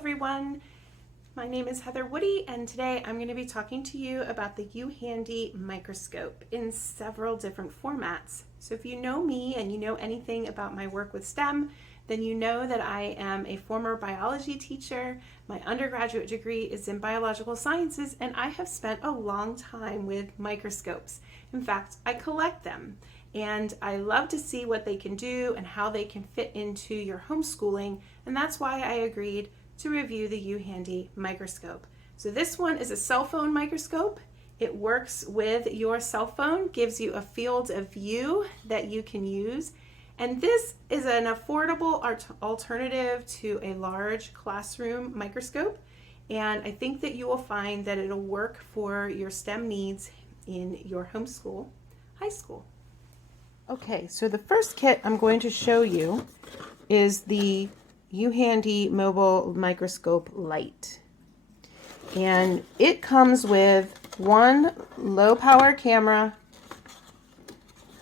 everyone. My name is Heather Woody, and today I'm going to be talking to you about the uHandy microscope in several different formats. So if you know me and you know anything about my work with STEM, then you know that I am a former biology teacher. My undergraduate degree is in biological sciences, and I have spent a long time with microscopes. In fact, I collect them, and I love to see what they can do and how they can fit into your homeschooling, and that's why I agreed to review the uHandy microscope. So this one is a cell phone microscope. It works with your cell phone, gives you a field of view that you can use. And this is an affordable alternative to a large classroom microscope. And I think that you will find that it'll work for your STEM needs in your homeschool high school. Okay, so the first kit I'm going to show you is the uHandy Mobile Microscope Lite. And it comes with one low power camera.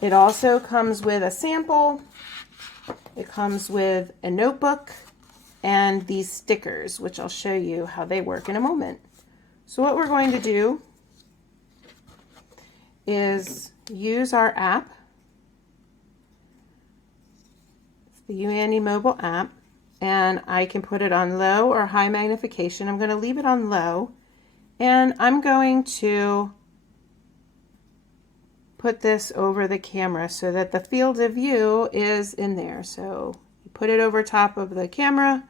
It also comes with a sample. It comes with a notebook and these stickers, which I'll show you how they work in a moment. So what we're going to do is use our app. It's the uHandy mobile app. And I can put it on low or high magnification. I'm going to leave it on low, and I'm going to put this over the camera so that the field of view is in there. So you put it over top of the camera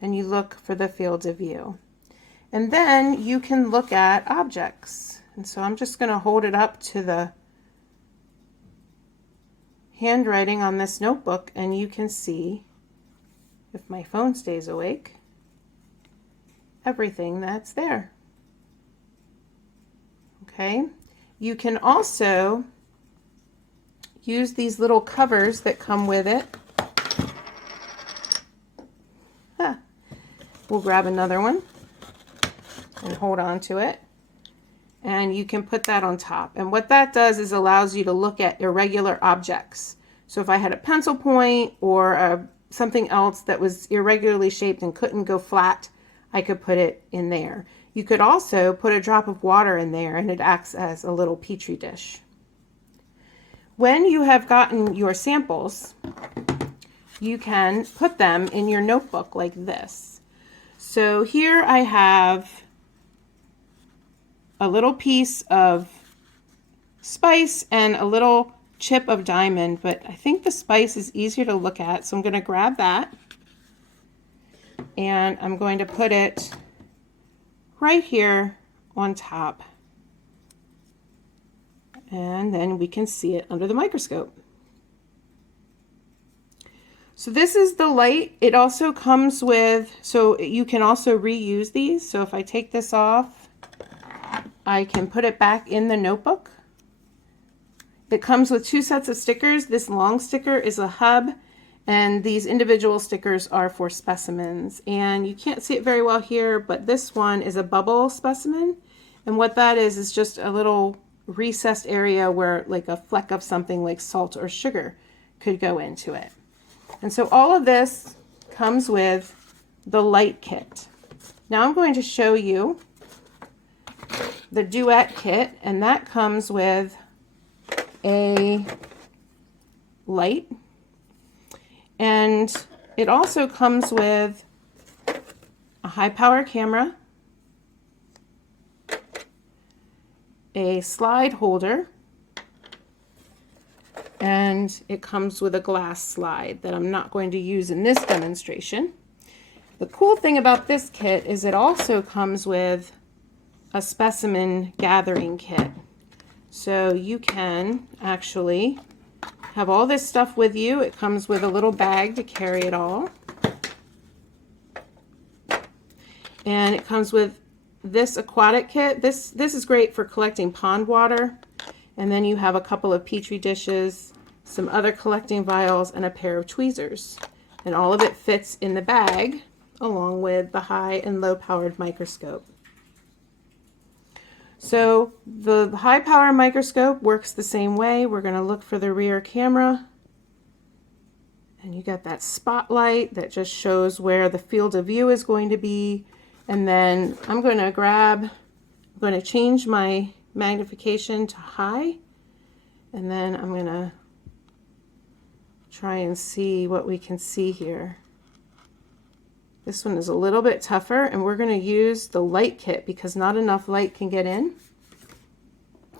and you look for the field of view. And then you can look at objects. And so I'm just going to hold it up to the handwriting on this notebook, and you can see, if my phone stays awake, everything that's there. Okay, you can also use these little covers that come with it. We'll grab another one and hold on to it, and you can put that on top. And what that does is allows you to look at irregular objects. So if I had a pencil point or something else that was irregularly shaped and couldn't go flat, I could put it in there. You could also put a drop of water in there, and it acts as a little petri dish. When you have gotten your samples, you can put them in your notebook like this. So here I have a little piece of spice and a little chip of diamond, but I think the spice is easier to look at, so I'm going to grab that and I'm going to put it right here on top, and then we can see it under the microscope. So this is the light. It also comes with, so you can also reuse these. So if I take this off, I can put it back in the notebook. It comes with two sets of stickers. This long sticker is a hub, and these individual stickers are for specimens. And you can't see it very well here, but this one is a bubble specimen. And what that is just a little recessed area where like a fleck of something like salt or sugar could go into it. And so all of this comes with the light kit. Now I'm going to show you the Duet Kit, and that comes with a light, and it also comes with a high power camera, a slide holder, and it comes with a glass slide that I'm not going to use in this demonstration. The cool thing about this kit is it also comes with a Specimen Gathering Kit. So you can actually have all this stuff with you. It comes with a little bag to carry it all. And it comes with this aquatic kit. This is great for collecting pond water. And then you have a couple of petri dishes, some other collecting vials, and a pair of tweezers. And all of it fits in the bag along with the high and low powered microscope. So the high power microscope works the same way. We're going to look for the rear camera, And you got that spotlight that just shows where the field of view is going to be. And then I'm going to change my magnification to high. And then I'm going to try and see what we can see here. This one is a little bit tougher, and we're going to use the light kit because not enough light can get in.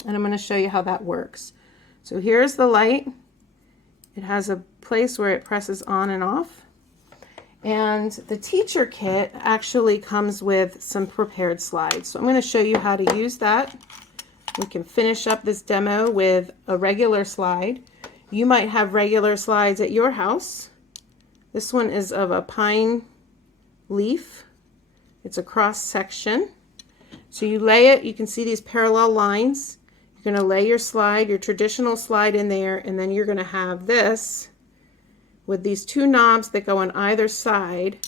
And I'm going to show you how that works. So here's the light. It has a place where it presses on and off. And the teacher kit actually comes with some prepared slides. So I'm going to show you how to use that. We can finish up this demo with a regular slide. You might have regular slides at your house. This one is of a pine leaf. It's a cross section. So you lay it, you can see these parallel lines. You're going to lay your slide, your traditional slide in there, and then you're going to have this with these two knobs that go on either side,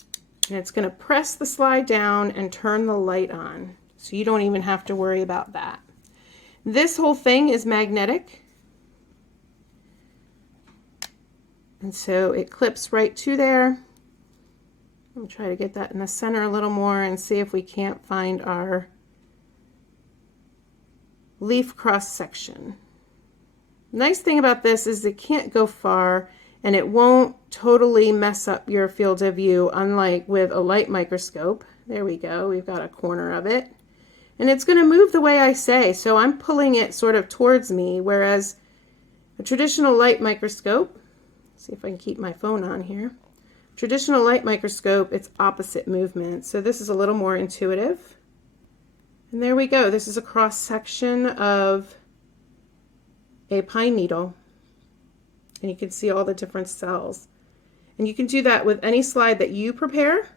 and it's going to press the slide down and turn the light on. So you don't even have to worry about that. This whole thing is magnetic. And so it clips right to there. I'll try to get that in the center a little more and see if we can't find our leaf cross section. Nice thing about this is it can't go far and it won't totally mess up your field of view, unlike with a light microscope. There we go, we've got a corner of it. And it's going to move the way I say, so I'm pulling it sort of towards me, whereas a traditional light microscope, see if I can keep my phone on here. Traditional light microscope, it's opposite movement. So this is a little more intuitive. And there we go. This is a cross section of a pine needle. And you can see all the different cells. And you can do that with any slide that you prepare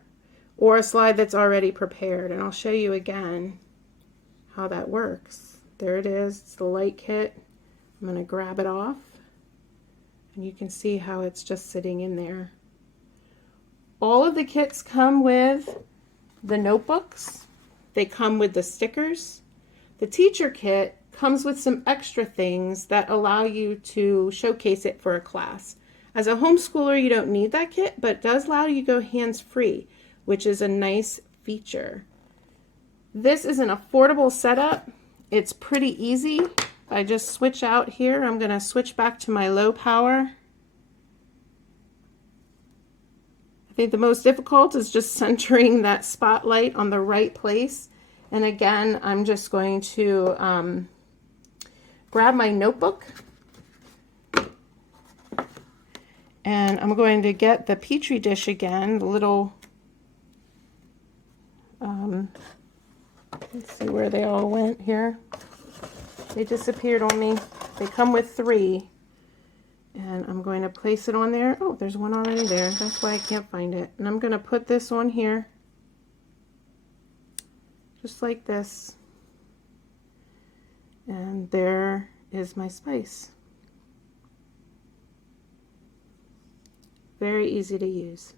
or a slide that's already prepared. And I'll show you again how that works. There it is. It's the light kit. I'm going to grab it off. And you can see how it's just sitting in there. All of the kits come with the notebooks. They come with the stickers. The teacher kit comes with some extra things that allow you to showcase it for a class. As a homeschooler, you don't need that kit, but it does allow you to go hands-free, which is a nice feature. This is an affordable setup. It's pretty easy. I just switch out here. I'm going to switch back to my low power. I think the most difficult is just centering that spotlight on the right place. And again, I'm just going to grab my notebook. And I'm going to get the Petri dish again, the little, let's see where they all went here. They disappeared on me. They come with 3. And I'm going to place it on there. Oh, there's one already there. That's why I can't find it. And I'm going to put this on here. Just like this. And there is my spice. Very easy to use.